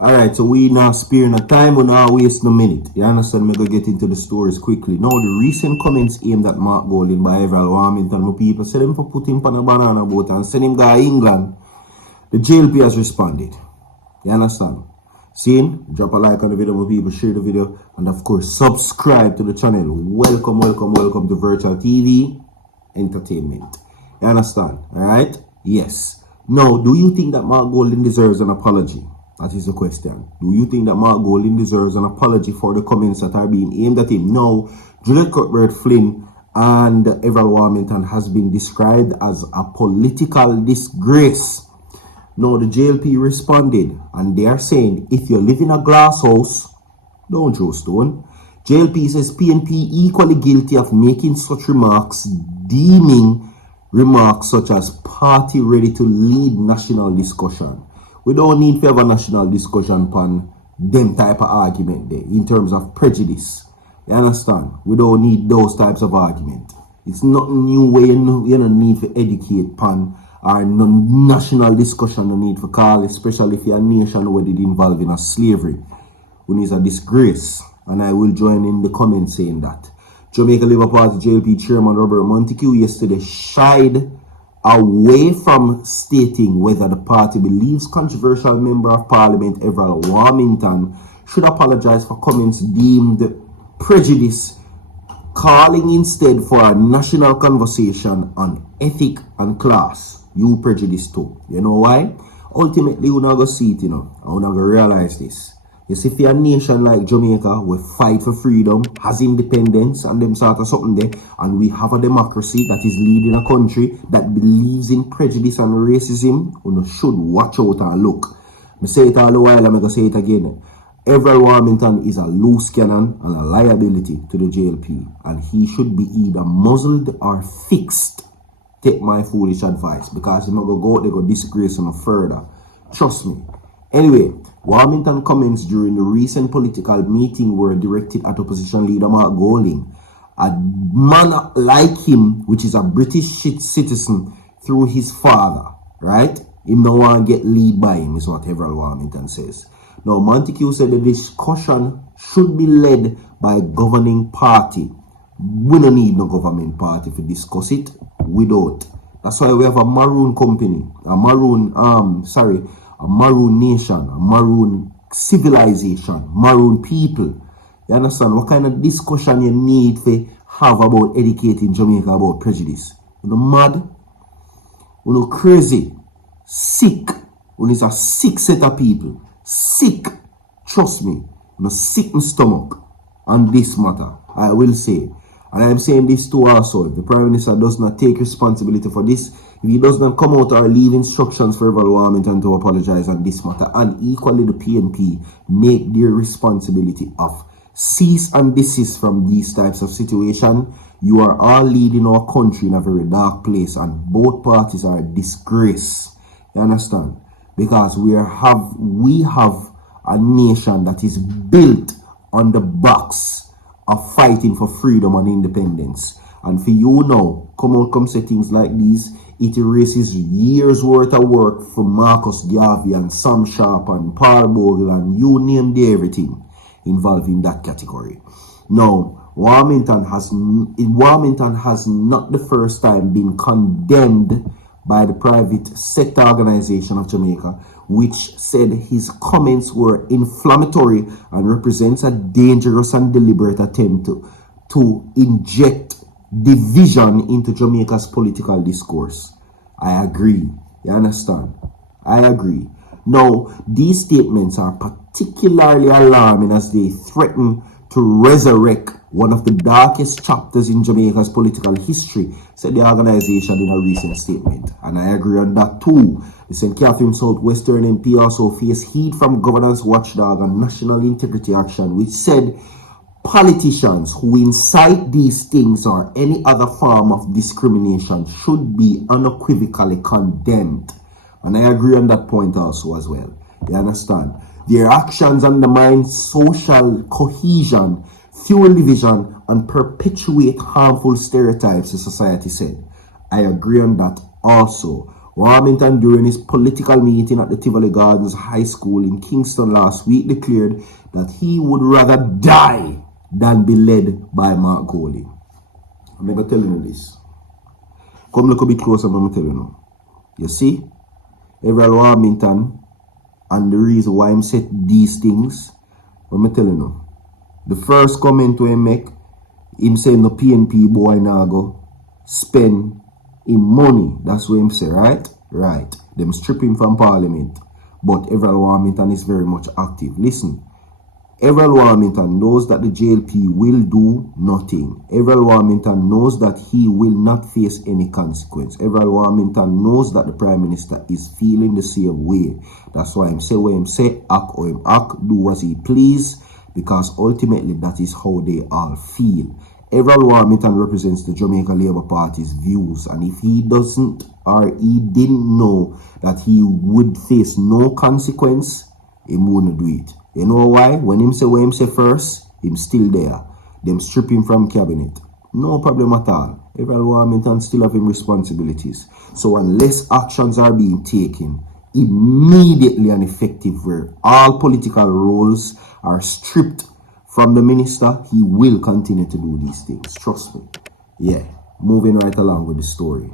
Alright, so we not sparing no time, we not waste no minute. You understand? Me go get into the stories quickly. Now, the recent comments aimed at Mark Golding by Everald Warmington, my people said him for put him on a banana boat and send him to England. The JLP has responded. You understand? Seeing? Drop a like on the video, my people, share the video, and of course, subscribe to the channel. Welcome to Virtual TV Entertainment. You understand? Alright? Yes. Now, do you think that Mark Golding deserves an apology? That is the question. Do you think that Mark Golding deserves an apology for the comments that are being aimed at him? No. Juliet Cuthbert Flynn and Everald Warmington has been described as a political disgrace. Now, the JLP responded, and they are saying, if you live in a glass house, don't throw stone. JLP says PNP equally guilty of making such remarks, deeming remarks such as party ready to lead national discussion. We don't need to have a national discussion upon them type of argument there in terms of prejudice. You understand? We don't need those types of argument. It's not new way you don't need to educate upon or no national discussion no need for call, especially if you're a nation where it involved in a slavery. When it's a disgrace. And I will join in the comments saying that. Jamaica Labour Party JLP Chairman Robert Montague yesterday shied away from stating whether the party believes controversial Member of Parliament Everald Warmington should apologize for comments deemed prejudice, calling instead for a national conversation on ethic and class. You prejudice too. You know why? Ultimately, you're not going to see it, you're not going to realize this. You see, if you're a nation like Jamaica, we fight for freedom, has independence, and them sort of something there, and we have a democracy that is leading a country that believes in prejudice and racism, we should watch out and look. I say it all the while, I'm going to say it again. Everald Warmington is a loose cannon and a liability to the JLP, and he should be either muzzled or fixed. Take my foolish advice, because you're not going to go out there, go disgrace him further. Trust me. Anyway, Warmington comments during the recent political meeting were directed at opposition leader Mark Golding. A man like him, which is a British citizen through his father, right? Him no one get lead by him, is what Everald Warmington says. Now, Montague said the discussion should be led by a governing party. We don't need no government party to discuss it. We don't. That's why we have a maroon company, a maroon nation, a maroon civilization, maroon people. You understand what kind of discussion you need to have about educating Jamaica about prejudice? You know, mad, you know, crazy, sick. When it's a sick set of people, sick. Trust me, you know, sick in stomach on this matter. I will say. And I am saying this too also. If the Prime Minister does not take responsibility for this, if he does not come out or leave instructions for Everald Warmington to apologize on this matter, and equally the PNP make their responsibility of cease and desist from these types of situations, you are all leading our country in a very dark place, and both parties are a disgrace. You understand? Because we have a nation that is built on the backs of fighting for freedom and independence. And for you now, come say things like these, it erases years worth of work for Marcus Garvey and Sam Sharp and Paul Bogle and you name the everything involved in that category. Now, Warmington has not the first time been condemned by the private sector organization of Jamaica, which said his comments were inflammatory and represents a dangerous and deliberate attempt to inject division into Jamaica's political discourse. I agree. You understand? I agree. Now, these statements are particularly alarming as they threaten to resurrect one of the darkest chapters in Jamaica's political history, said the organization in a recent statement. And I agree on that too. The St. Catherine Southwestern MP also faced heat from Governance Watchdog and National Integrity Action, which said politicians who incite these things or any other form of discrimination should be unequivocally condemned. And I agree on that point also as well. You understand? Their actions undermine social cohesion, fuel division, and perpetuate harmful stereotypes, the society said. I agree on that also. Warmington, during his political meeting at the Tivoli Gardens High School in Kingston last week, declared that he would rather die than be led by Mark Goley. I'm never telling you this. Come look a bit closer, I'm telling you. You see, Everald Warmington, and the reason why I'm said these things, I'm telling you. The first comment we make, him saying the PNP boy now go spend him money. That's what him say, right? Right. Them strip him from parliament. But Everald Warmington is very much active. Listen. Everald Warmington knows that the JLP will do nothing. Everald Warmington knows that he will not face any consequence. Everald Warmington knows that the Prime Minister is feeling the same way. That's why him say what him say, act or him act, do as he please, because ultimately that is how they all feel. Everald Warmington represents the Jamaica Labour Party's views, and if he doesn't or he didn't know that he would face no consequence, he wouldn't do it. You know why? When him say what him say first, him still there. Them strip him from cabinet. No problem at all. Everald Warmington still have him responsibilities. So unless actions are being taken immediately and effective where all political roles are stripped from the minister, he will continue to do these things. Trust me. Yeah. Moving right along with the story.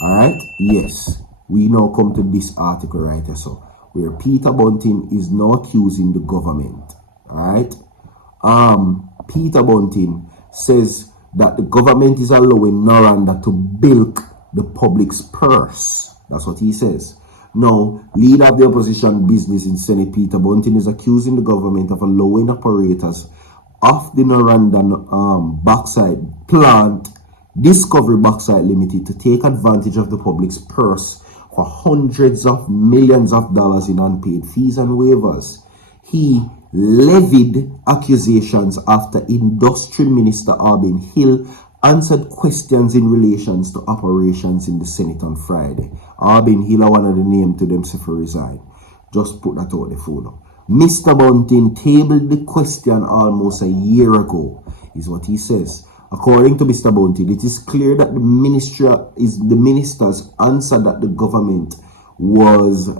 Alright? Yes. We now come to this article right here. So where Peter Bunting is now accusing the government. Alright? Peter Bunting says that the government is allowing Noranda to bilk the public's purse. That's what he says. Now, leader of the opposition business in Senate, Peter Bunting, is accusing the government of allowing operators of the Noranda bauxite plant, Discovery Bauxite Limited, to take advantage of the public's purse for hundreds of millions of dollars in unpaid fees and waivers. He levied accusations after Industry Minister Albin Hill answered questions in relation to operations in the Senate on Friday. Albin Hill, I wanted the name to them so for resign. Just put that out the phone. Mr. Bunting tabled the question almost a year ago, is what he says. According to Mr. Bunting, it is clear that the minister's answer that the government was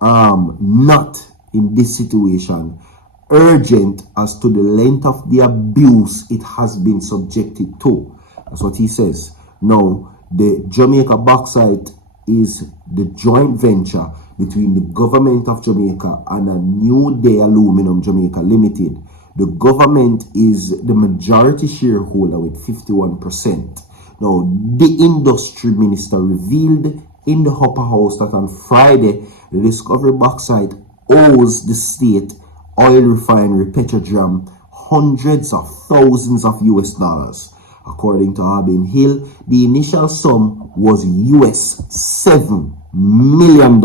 not in this situation urgent as to the length of the abuse it has been subjected to. That's what he says. Now, the Jamaica Bauxite is the joint venture between the government of Jamaica and a New Day Aluminum Jamaica Limited. The government is the majority shareholder with 51%. Now, the industry minister revealed in the Upper House that on Friday, the Discovery Bauxite owes the state oil refinery Petrojam hundreds of thousands of US dollars. According to Albin Hill, the initial sum was US $7 million.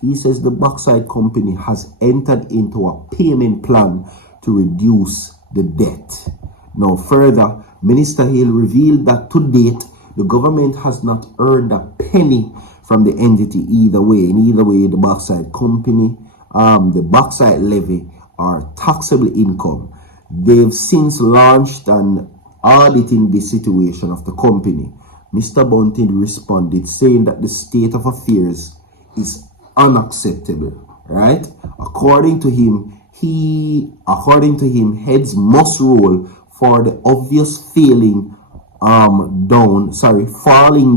He says the bauxite company has entered into a payment plan to reduce the debt. Now further, Minister Hill revealed that to date, the government has not earned a penny from the entity either way. In either way, the bauxite company, the bauxite levy are taxable income. They've since launched an audit in the situation of the company. Mr. Bunting responded saying that the state of affairs is unacceptable, right? According to him, heads must roll for the obvious falling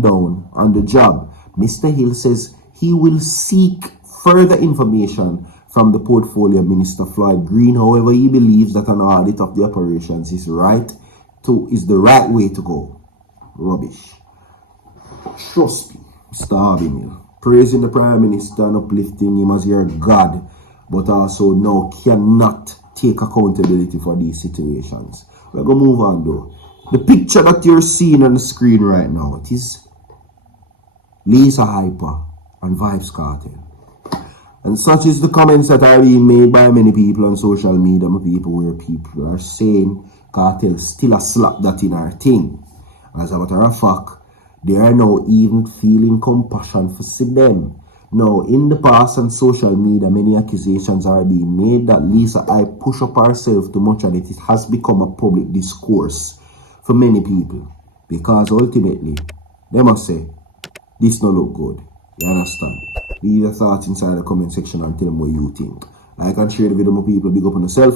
down on the job. Mr. Hill says he will seek further information from the portfolio minister Floyd Green. However, he believes that an audit of the operations is the right way to go. Rubbish. Trust me, Mr. Albin, praising the Prime Minister and uplifting him as your God, but also now cannot take accountability for these situations. We're going to move on though. The picture that you're seeing on the screen right now, it is Lisa Hyper and Vybz Kartel. And such is the comments that are being made by many people on social media, where people are saying Kartel still a slap that in our thing. As a matter of fact, they are now even feeling compassion for Sidem. Now, in the past on social media, many accusations are being made that Lisa I push up herself too much and it has become a public discourse for many people. Because ultimately, they must say, this no look good. You understand? Leave your thoughts inside the comment section and tell them what you think. Like and share the video, my people. Big up on yourself.